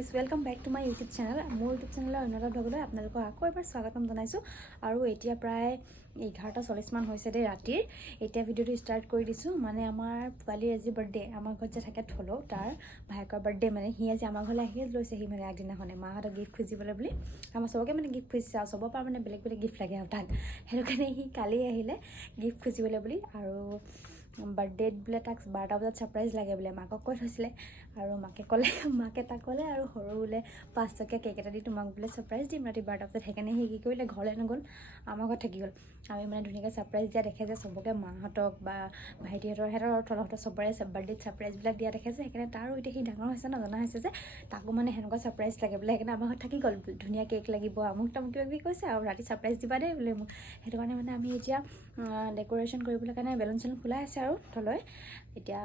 Guys welcome back to my YouTube channel মোৰ YouTube চেনেলৰ অন্য এটা ব্লগলৈ আপোনালোকক আকৌ এবাৰ স্বাগতম জনাইছোঁ আৰু এতিয়া প্ৰায় 11:40 মান হৈছে দেই ৰাতিৰ এতিয়া ভিডিঅ'টো ষ্টাৰ্ট কৰি দিছোঁ মানে আমাৰ পোৱালীৰ আজি বাৰ্থডে আমাৰ ঘৰত যে থাকে থলো তাৰ ভাইকৰ বাৰ্থডে মানে সি আজি আমাৰ ঘৰলৈ আহি লৈছেহি মানে আগদিনাখনে মাহঁতক গিফ্ট খুজিবলৈ বুলি আমাৰ চবকে মানে গিফ্ট খুজিছে আৰু চবৰ পৰা মানে বেলেগ বেলেগ গিফ্ট লাগে আৰু তাক সেইটো কাৰণে সি কালি আহিলে গিফ্ট খুজিবলৈ বুলি আৰু বাৰ্থডেত বোলে তাক 12টা বজাত ছাৰপ্ৰাইজ লাগে বোলে মাকক কৈ থৈছিলে আৰু মাকে তাক ক'লে আৰু সৰু বোলে 5 টকীয়া কেক এটা দি তোমাক বোলে ছাৰপ্ৰাইজ দিম ৰাতি 12টা বজাত সেইকাৰণে সি কি কৰিলে ঘৰলৈ নগ'ল আমাৰ ঘৰত থাকি গ'ল আমি মানে ধুনীয়াকৈ ছাৰপ্ৰাইজ দিয়া দেখে যে চবকে মাহঁতক বা ভাইটিহঁতৰ তলহঁতৰ চবৰে বাৰ্থডেত ছাৰপ্ৰাইজবিলাক দিয়া দেখে যে সেইকাৰণে তাৰো এতিয়া সি ডাঙৰ হৈছে নজনা হৈছে যে তাকো মানে সেনেকুৱা ছাৰপ্ৰাইজ লাগে বোলে সেইকাৰণে আমাৰ ঘৰত থাকি গ'ল ধুনীয়া কেক লাগিব আমুক তামুক কিবা কিবি কৈছে আৰু ৰাতি ছাৰপ্ৰাইজ দিবা দেই বোলে মোক সেইটো কাৰণে মানে আমি এতিয়া ডেক'ৰেশ্যন কৰিবলৈ কাৰণে বেলুন চেলুন খোলাই আছে আৰু থলৈ এতিয়া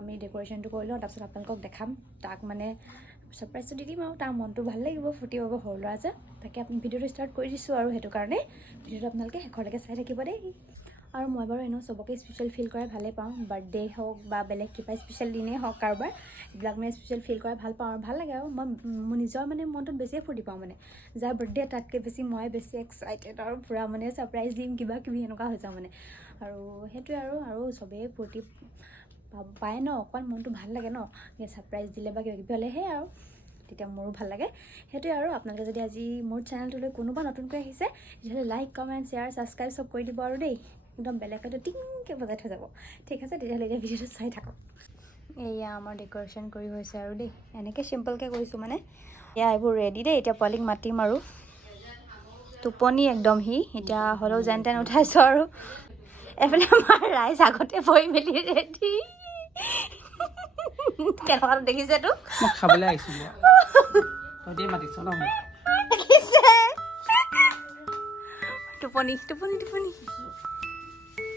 আমি ডেক'ৰেশ্যনটো কৰি লওঁ তাৰপিছত আপোনালোকক দেখাম তাক মানে ছাৰপ্ৰাইজটো দি দিম আৰু তাৰ মনটো ভাল লাগিব ফূৰ্তি হ'ব সৰু ল'ৰা যে তাকে আপুনি ভিডিঅ'টো ষ্টাৰ্ট কৰি দিছোঁ আৰু সেইটো কাৰণে ভিডিঅ'টো আপোনালোকে শেষলৈকে চাই থাকিব দেই আৰু মই বাৰু এনেও চবকে স্পেচিয়েল ফিল কৰাই ভালেই পাওঁ বাৰ্থডে হওক বা বেলেগ কিবা স্পেচিয়েল দিনেই হওক কাৰোবাৰ এইবিলাক মানে স্পেচিয়েল ফিল কৰাই ভাল পাওঁ আৰু ভাল লাগে আৰু মই মোৰ নিজৰ মানে মনটোত বেছিয়ে ফূৰ্তি পাওঁ মানে যাৰ বাৰ্থডে তাতকৈ বেছি মই বেছি এক্সাইটেড আৰু পূৰা মানে ছাৰপ্ৰাইজ দিম কিবা কিবি এনেকুৱা হৈ যাওঁ মানে আৰু সেইটোৱে আৰু চবেই ফূৰ্তি পায় ন অকণমান মনটো ভাল লাগে ন ছাৰপ্ৰাইজ দিলে বা কিবা কিবি হ'লে সেই আৰু তেতিয়া মোৰো ভাল লাগে সেইটোৱে আৰু আপোনালোকে যদি আজি মোৰ চেনেলটোলৈ কোনোবা নতুনকৈ আহিছে তেতিয়াহ'লে লাইক কমেণ্ট শ্বেয়াৰ ছাবস্ক্ৰাইব চব কৰি দিব আৰু দেই একদম বেলেগকৈ টিংকৈ বজাই থৈ যাব ঠিক আছে তেতিয়াহ'লে এতিয়া ভিডিঅ'টো চাই থাকক এয়া আমাৰ ডেক'ৰেশ্যন কৰি হৈছে আৰু দেই এনেকৈ চিম্পলকৈ কৰিছোঁ মানে এয়া এইবোৰ ৰেডি দেই এতিয়া পোৱালিক মাতিম আৰু টোপনি একদম সি এতিয়া হ'লেও যেন তেন উঠাইছোঁ আৰু এফালে আমাৰ ৰাইজ আগতে বহি মেলি ৰেডি কেনেকুৱা দেখিছে তো মই খাবলৈ আহিছিলোঁ তহঁতি মাতিছ ন টোপনি টোপনি টোপনি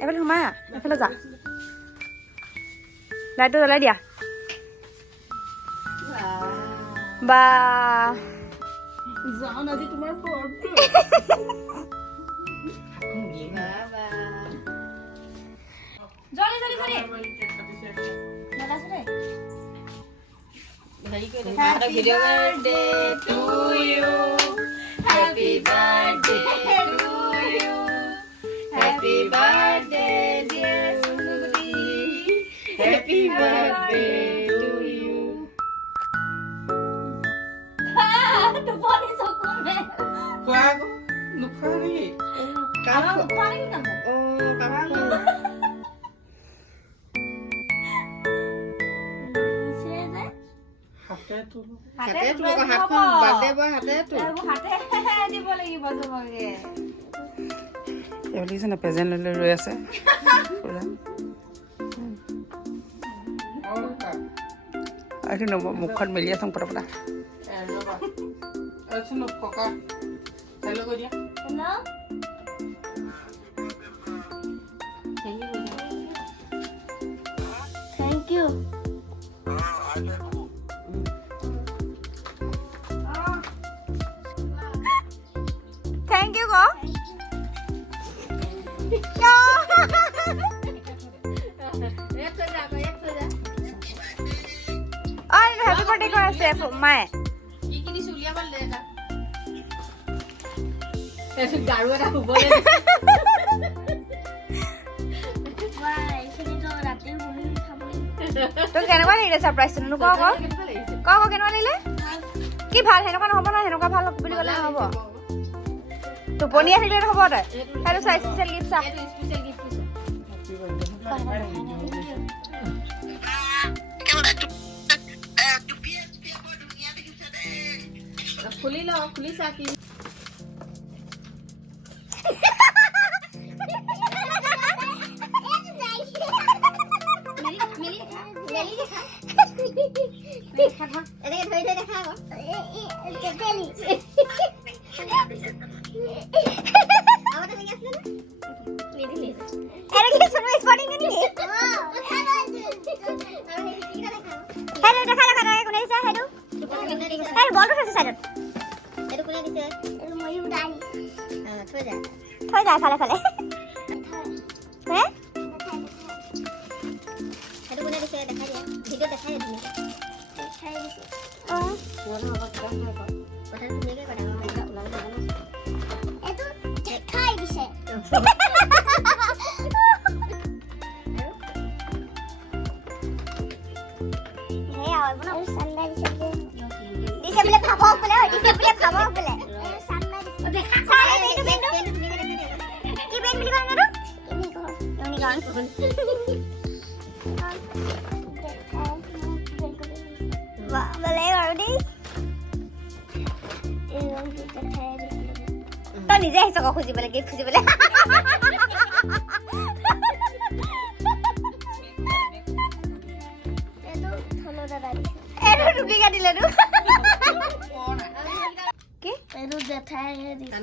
এফালে সোমাই এফালে যা লাইটটো জ্বলাই দিয়া বা যাওঁ আজি তোমাৰ জলদি Happy birthday to you. Happy birthday to you. Happy birthday dear Suti. Happy birthday to you. Tu poni sokun mein. খোৱা আকৌ নোখোৱা নেকি Kamu khua lagi kamu? অঁ কাৰোবাৰ হাতে তোলো হাতখন বাৰ্থডে বয় হাতে তোলো হাতে দিব লাগিব চবকে এইবোৰ দেখিছে না প্ৰেজেণ্ট লৈ ৰৈ আছে এইটো মুখখন মেলি আছোঁ পটা ককা হেল্ল' কৈ দিয়া Thank you. Thank you, go. Oh, happy birthday ko ase mae. Ikini sulia bal de ta. Esu garu eta hubole. Bye, ikini to rati boli khabole. To kenwa lagile surprise tunu ko kenwa lagile? Ki bhal henoka nohobo na henoka bhal boli gole hobo. টোপনি আহিলে হ'ব তই আৰু চাই special gift চা special gift খুলি ল খুলি চা কি thôi dài phải lại thế Video দেখাই দিয়া তুমি তই নিজে আহিছ আকৌ খুজিবলৈ গীত খুজিবলৈ ডুপ্লিকেট দিলে কি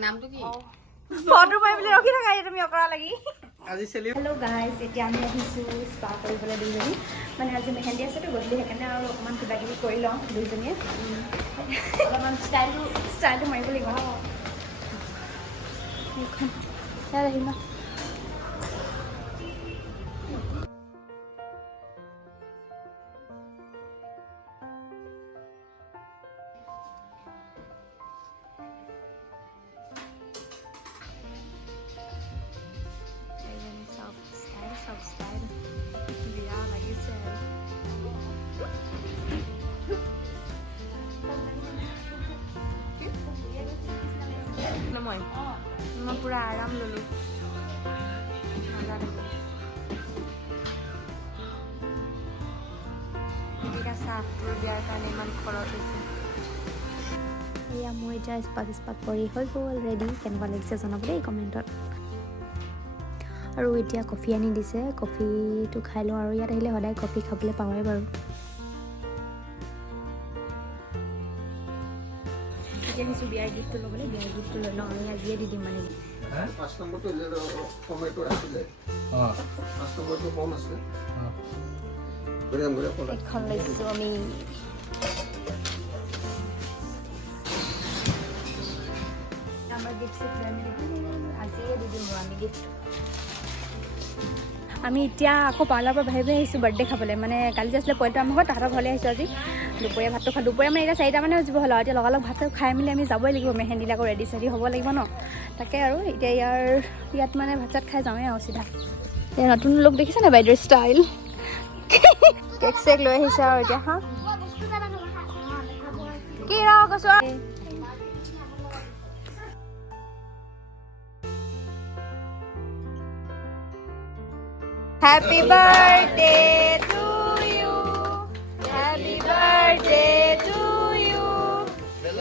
নামটো কি ফটো মাৰিবলৈ ৰখি থাকা তুমি অকৰা লাগি আজি চেলি হেল্ল' গাইজ এতিয়া আমি আহিছোঁ স্পা কৰিবলৈ দুইজনী মানে আজি মেহেন্দি আছেতো গধূলি সেইকাৰণে আৰু অকণমান কিবা কিবি কৰি লওঁ দুইজনীয়ে অলপমান ষ্টাইলটো মাৰিব লাগিব এইখন ইয়াত আহিম মই পুৰা আৰাম ল'লোঁ চাহটোৰ বিয়াৰ কাৰণে ইমান খৰচ হৈছে এয়া মই এতিয়া স্পাট কৰি হৈ গ'ল ৰেডি কেনেকুৱা লাগিছে জনাব দেই কমেণ্টত আৰু এতিয়া কফি আনি দিছে কফিটো খাই লওঁ আৰু ইয়াত আহিলে সদায় কফি খাবলৈ পাওঁৱেই বাৰু এতিয়া আহিছোঁ বিয়াৰ গিফ্টটো ল'বলৈ বিয়াৰ গিফ্টটো লৈ লওঁ আমি আজিয়ে দি দিম মানে এখন লৈছোঁ আমি আমাৰ গিফ্ট আজিয়ে দি দিম আমি গিফ্ট আমি এতিয়া আকৌ পাৰ্লাৰৰ পৰা ভাবি আহিছোঁ বাৰ্থডে খাবলৈ মানে কালি যে আছিলে পইণ্টটো আমাৰ ঘৰত তাহাঁতৰ ঘৰলৈ আহিছোঁ আজি দুপৰীয়া ভাতটো খাওঁ দুপৰীয়া মানে এতিয়া 4টা মানে উঠিব হ'ল আৰু এতিয়া লগালগ ভাত খাই মেলি আমি যাবই লাগিব মেহেন্দিল আকৌ ৰেডি চেডি হ'ব লাগিব ন তাকে আৰু এতিয়া ইয়াত মানে ভাত চাত খাই যাওঁৱেই আৰু চিধা এতিয়া নতুন লোক দেখিছে নাই বাইদেউৰ ষ্টাইল কেক চেক লৈ আহিছে আৰু এতিয়া হা কি ৰ কৈছো Happy birthday to you. Happy birthday to you.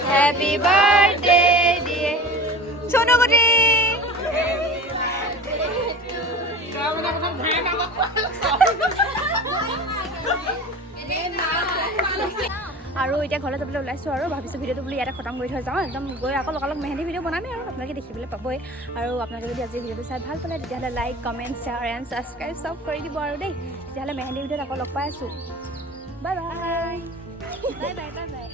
Happy birthday dear Sono Guti. আৰু এতিয়া ঘৰলৈ যাবলৈ ওলাইছোঁ আৰু ভাবিছোঁ ভিডিঅ'টো বুলি ইয়াতে খতম কৰি থৈ যাওঁ একদম গৈ আকৌ লগালগ মেহেন্দি ভিডিঅ' বনামেই আৰু আপোনালোকে দেখিবলৈ পাবই আৰু আপোনালোকে যদি আজি ভিডিঅ'টো চাই ভাল পালে তেতিয়াহ'লে like comment share and subscribe চব কৰি দিব আৰু দেই তেতিয়াহ'লে মেহেন্দি ভিডিঅ'ত আকৌ লগ পাই আছোঁ bye bye bye bye bye bye